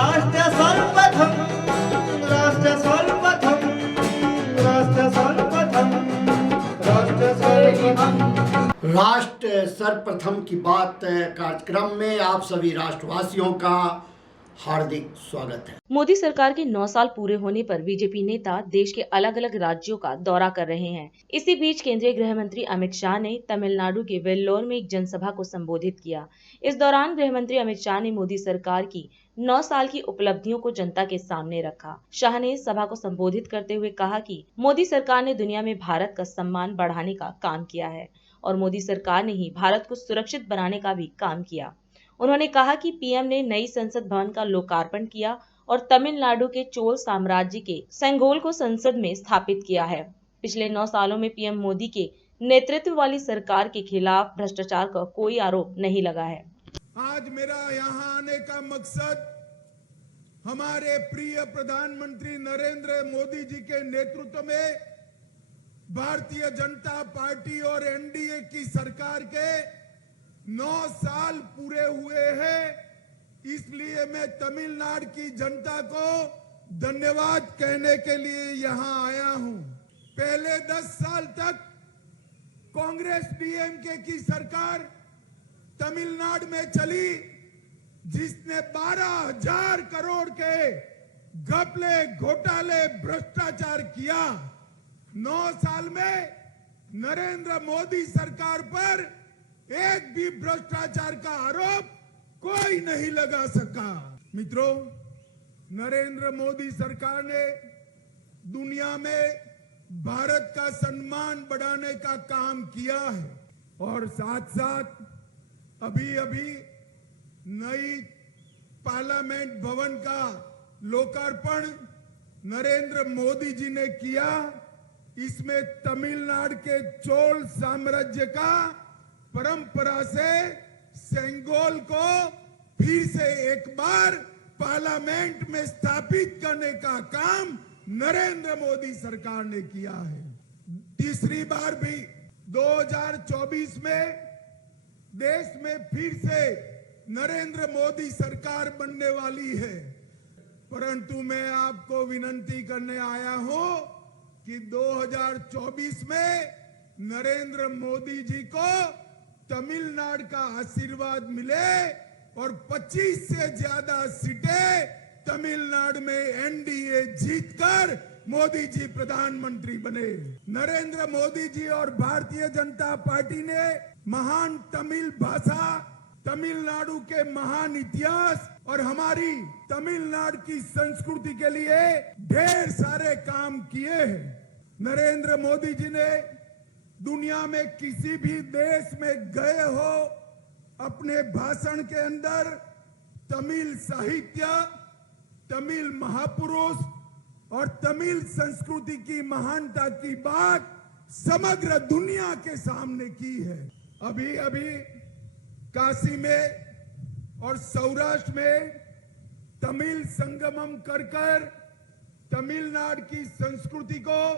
राष्ट्र सर्वप्रथम राष्ट्र सर्वप्रथम राष्ट्र सर्वप्रथम राष्ट्र सर्वप्रथम राष्ट्र सर्वप्रथम की बात कार्यक्रम में आप सभी राष्ट्रवासियों का हार्दिक स्वागत है। मोदी सरकार के 9 साल पूरे होने पर बीजेपी नेता देश के अलग अलग राज्यों का दौरा कर रहे हैं। इसी बीच केंद्रीय गृह मंत्री अमित शाह ने तमिलनाडु के वेल्लोर में एक जनसभा को संबोधित किया। इस दौरान गृह मंत्री अमित शाह ने मोदी सरकार की 9 साल की उपलब्धियों को जनता के सामने रखा। शाह ने सभा को संबोधित करते हुए कहा कि मोदी सरकार ने दुनिया में भारत का सम्मान बढ़ाने का काम किया है और मोदी सरकार ने ही भारत को सुरक्षित बनाने का भी काम किया। उन्होंने कहा कि पीएम ने नई संसद भवन का लोकार्पण किया और तमिलनाडु के चोल साम्राज्य के सेंगोल को संसद में स्थापित किया है। पिछले 9 सालों में पीएम मोदी के नेतृत्व वाली सरकार के खिलाफ भ्रष्टाचार का कोई आरोप नहीं लगा है। आज मेरा यहाँ आने का मकसद हमारे प्रिय प्रधानमंत्री नरेंद्र मोदी जी के नेतृत्व में भारतीय जनता पार्टी और एनडीए की सरकार के 9 साल पूरे हुए हैं, इसलिए मैं तमिलनाडु की जनता को धन्यवाद कहने के लिए यहां आया हूं। पहले 10 साल तक कांग्रेस डीएमके की सरकार तमिलनाडु में चली, जिसने 12,000 करोड़ के घपले घोटाले भ्रष्टाचार किया। 9 साल में नरेंद्र मोदी सरकार पर एक भी भ्रष्टाचार का आरोप कोई नहीं लगा सका। मित्रों, नरेंद्र मोदी सरकार ने दुनिया में भारत का सम्मान बढ़ाने का काम किया है और साथ साथ अभी नई पार्लियामेंट भवन का लोकार्पण नरेंद्र मोदी जी ने किया। इसमें तमिलनाडु के चोल साम्राज्य का परंपरा से सेंगोल को फिर से एक बार पार्लियामेंट में स्थापित करने का काम नरेंद्र मोदी सरकार ने किया है। तीसरी बार भी 2024 में देश में फिर से नरेंद्र मोदी सरकार बनने वाली है, परंतु मैं आपको विनती करने आया हूं कि 2024 में नरेंद्र मोदी जी को तमिलनाडु का आशीर्वाद मिले और 25 से ज्यादा सीटें तमिलनाडु में एनडीए जीतकर मोदी जी प्रधानमंत्री बने। नरेंद्र मोदी जी और भारतीय जनता पार्टी ने महान तमिल भाषा, तमिलनाडु के महान इतिहास और हमारी तमिलनाडु की संस्कृति के लिए ढेर सारे काम किए हैं। नरेंद्र मोदी जी ने दुनिया में किसी भी देश में गए हो, अपने भाषण के अंदर तमिल साहित्य, तमिल महापुरुष और तमिल संस्कृति की महानता की बात समग्र दुनिया के सामने की है। अभी काशी में और सौराष्ट्र में तमिल संगमम कर तमिलनाडु की संस्कृति को,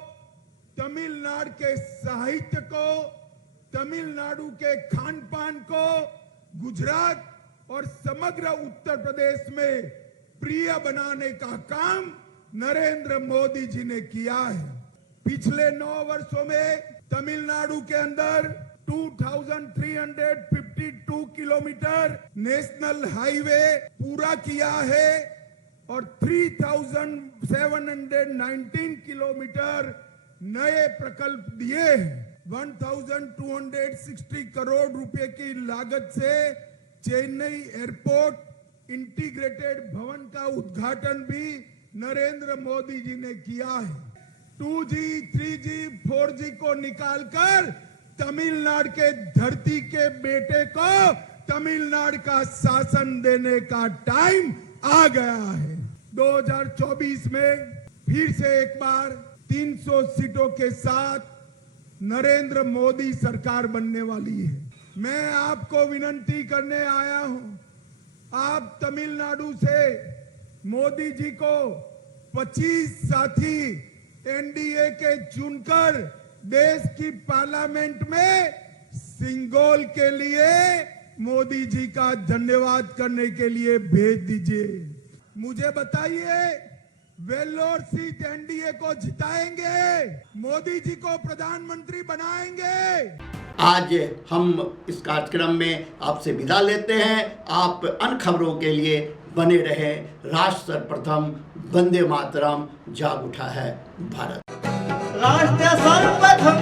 तमिलनाडु के साहित्य को, तमिलनाडु के खान पान को गुजरात और समग्र उत्तर प्रदेश में प्रिय बनाने का काम नरेंद्र मोदी जी ने किया है। पिछले 9 वर्षों में तमिलनाडु के अंदर 2352 किलोमीटर नेशनल हाईवे पूरा किया है और 3719 किलोमीटर नए प्रकल्प दिए हैं। 1260 करोड़ रुपए की लागत से चेन्नई एयरपोर्ट इंटीग्रेटेड भवन का उद्घाटन भी नरेंद्र मोदी जी ने किया है। 2G, 3G, 4G को निकालकर तमिलनाडु के धरती के बेटे को तमिलनाडु का शासन देने का टाइम आ गया है। 2024 में फिर से एक बार 300 सीटों के साथ नरेंद्र मोदी सरकार बनने वाली है। मैं आपको विनती करने आया हूं, आप तमिलनाडु से मोदी जी को 25 साथी एनडीए के चुनकर देश की पार्लियामेंट में सिंगोल के लिए मोदी जी का धन्यवाद करने के लिए भेज दीजिए। मुझे बताइए, वेल्लोर सीट एनडीए को जिताएंगे, मोदी जी को प्रधानमंत्री बनाएंगे। आज हम इस कार्यक्रम में आपसे विदा लेते हैं। आप अन्य खबरों के लिए बने रहे। राष्ट्र सर्वप्रथम, वंदे मातरम, जाग उठा है भारत। राष्ट्र सर्वप्रथम